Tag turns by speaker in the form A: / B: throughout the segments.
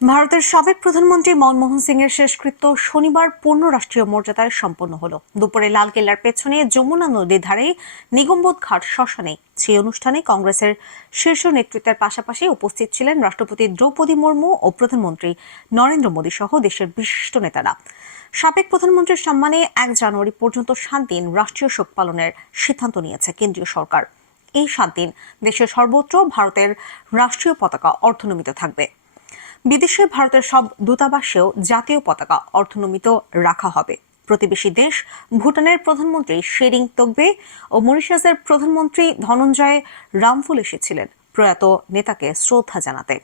A: ভারতের সাবেক প্রধানমন্ত্রী মনমোহন সিং এর শেষকৃত্য শনিবার পূর্ণ রাষ্ট্রীয় মর্যাদায় সম্পন্ন হলো। দুপুরে লালকেল্লার পেছনে যমুনা নদীর ধারে নিগমবোধ ঘাট শ্মশানে সেই অনুষ্ঠানে কংগ্রেসের শীর্ষ নেতৃত্বের পাশাপাশি উপস্থিত ছিলেন রাষ্ট্রপতি দ্রৌপদী মুর্মু ও প্রধানমন্ত্রী নরেন্দ্র মোদী সহ দেশের বিশিষ্ট নেতারা। সাবেক প্রধানমন্ত্রীর সম্মানে এক জানুয়ারি পর্যন্ত সাত দিন রাষ্ট্রীয় শোক পালনের সিদ্ধান্ত নিয়েছে কেন্দ্রীয় সরকার। এই সাত দিন দেশের সর্বত্র ভারতের রাষ্ট্রীয় পতাকা অর্থনমিত থাকবে। বিদেশে ভারতের সব দূতাবাসেও জাতীয় পতাকা অর্থনমিত রাখা হবে। প্রতিবেশী দেশ ভুটানের প্রধানমন্ত্রী শেরিং তোগবে ও মরিশাসের প্রধানমন্ত্রী ধনঞ্জয় রামফুল এসেছিলেন, প্রয়াত নেতাকে শ্রদ্ধা জানাতে।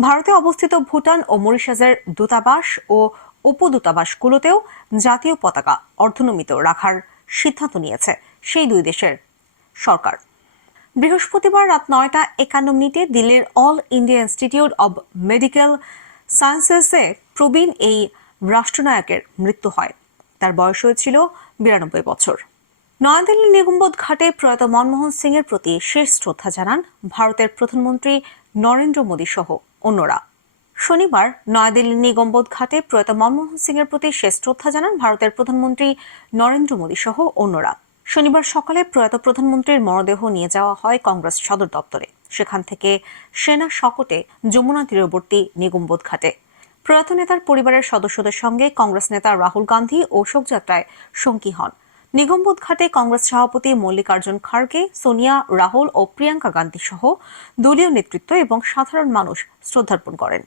A: ভারতে অবস্থিত ভুটান ও মরিশাসের দূতাবাস ও উপদূতাবাসগুলোতেও জাতীয় পতাকা অর্থনমিত রাখার সিদ্ধান্ত নিয়েছে সেই দুই দেশের সরকার। বৃহস্পতিবার রাত নয়টা একান্ন মিনিটে দিল্লির All India Institute of Medical সায়েন্সেসে প্রবীণ এই রাষ্ট্রনায়কের মৃত্যু হয়। তার বয়স হয়েছিল বিরানব্বই বছর। নয়াদিল্লির নিগমবোধ ঘাটে প্রয়াত মনমোহন সিং এর প্রতি শেষ শ্রদ্ধা জানান ভারতের প্রধানমন্ত্রী নরেন্দ্র মোদী সহ অন্যরা। শনিবার নয়াদিল্লির নিগমবোধ ঘাটে প্রয়াত মনমোহন সিং এর প্রতি শেষ শ্রদ্ধা জানান ভারতের প্রধানমন্ত্রী নরেন্দ্র মোদী সহ অন্যরা। শনিবার সকালে প্রয়াত প্রধানমন্ত্রীর মরদেহ নিয়ে যাওয়া হয় কংগ্রেস সদর দপ্তরে। সেখান থেকে সেনা শকটে যমুনা তীরবর্তী নিগমবোধ ঘাটে। প্রয়াত নেতার পরিবারের সদস্যদের সঙ্গে কংগ্রেস নেতা রাহুল গান্ধী ও শোকযাত্রায় সঙ্গী হন। নিগমবোধ ঘাটে কংগ্রেস সভাপতি মল্লিকার্জুন খাড়গে, সোনিয়া, রাহুল ও প্রিয়াঙ্কা গান্ধী সহ দলীয় নেতৃত্ব এবং সাধারণ মানুষ শ্রদ্ধার্পণ করেন।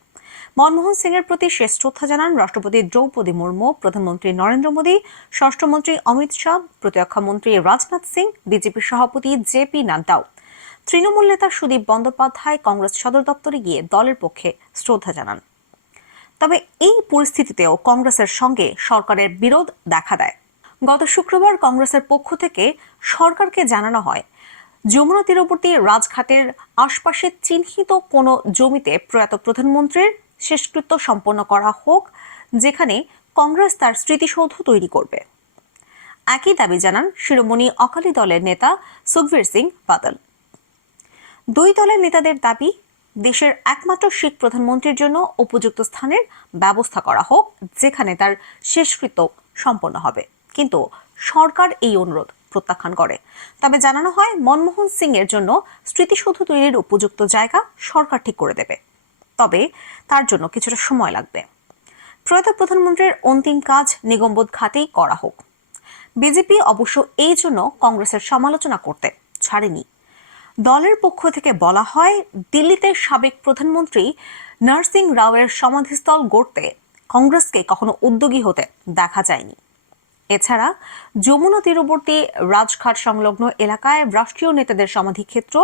A: মনমোহন সিং এর প্রতি শেষ শ্রদ্ধা জানান রাষ্ট্রপতি দ্রৌপদী মুর্মু, প্রধানমন্ত্রী নরেন্দ্র মোদী, স্বরাষ্ট্রমন্ত্রী অমিত শাহ, প্রতিরক্ষা মন্ত্রী রাজনাথ সিং, বিজেপি সভাপতি জে পি নাড্ডাও তৃণমূল নেতা সুদীপ বন্দ্যোপাধ্যায় কংগ্রেস সদর দপ্তরে গিয়ে দলের পক্ষে শ্রদ্ধা জানান। তবে এই পরিস্থিতিতেও কংগ্রেসের সঙ্গে সরকারের বিরোধ দেখা দেয়। গত শুক্রবার কংগ্রেসের পক্ষ থেকে সরকারকে জানানো হয়, যমুনা তীরবর্তী রাজঘাটের আশপাশে চিহ্নিত কোনো জমিতে প্রয়াত প্রধানমন্ত্রীর শেষকৃত্য সম্পন্ন করা হোক, যেখানে কংগ্রেস তার স্মৃতিসৌধ তৈরি করবে। একই দাবি জানান শিরোমণি অকালি দলের নেতা সুখবীর সিং বাদল। দুই দলের নেতাদের দাবি, দেশের একমাত্র শিখ প্রধানমন্ত্রীর জন্য উপযুক্ত স্থানের ব্যবস্থা করা হোক, যেখানে তার শেষকৃত্য সম্পন্ন হবে। কিন্তু সরকার এই অনুরোধ প্রত্যাখ্যান করে। তবে জানানো হয়, মনমোহন সিং এর জন্য স্মৃতিসৌধ তৈরির উপযুক্ত জায়গা সরকার ঠিক করে দেবে। তবে তার জন্য কিছুটা সময় লাগবে। প্রয়াত প্রধানমন্ত্রীর অন্তিম কাজ নিগমবোধ ঘাটেই করা হোক। বিজেপি অবশ্য এই জন্য কংগ্রেসের সমালোচনা করতে ছাড়েনি। দলের পক্ষ থেকে বলা হয়, দিল্লিতে সাবেক প্রধানমন্ত্রী নরসিং রাওয়ের সমাধিস্থল গড়তে কংগ্রেসকে কখনো উদ্যোগী হতে দেখা যায়নি। এছাড়া যমুনা তীরবর্তী রাজঘাট সংলগ্ন এলাকায় রাষ্ট্রীয় নেতাদের সমাধিক্ষেত্র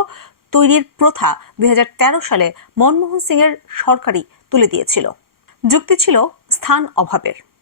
A: তৈরির প্রথা দুই হাজার তেরো সালে মনমোহন সিং এর সরকারই তুলে দিয়েছিল। যুক্তি ছিল স্থান অভাবের।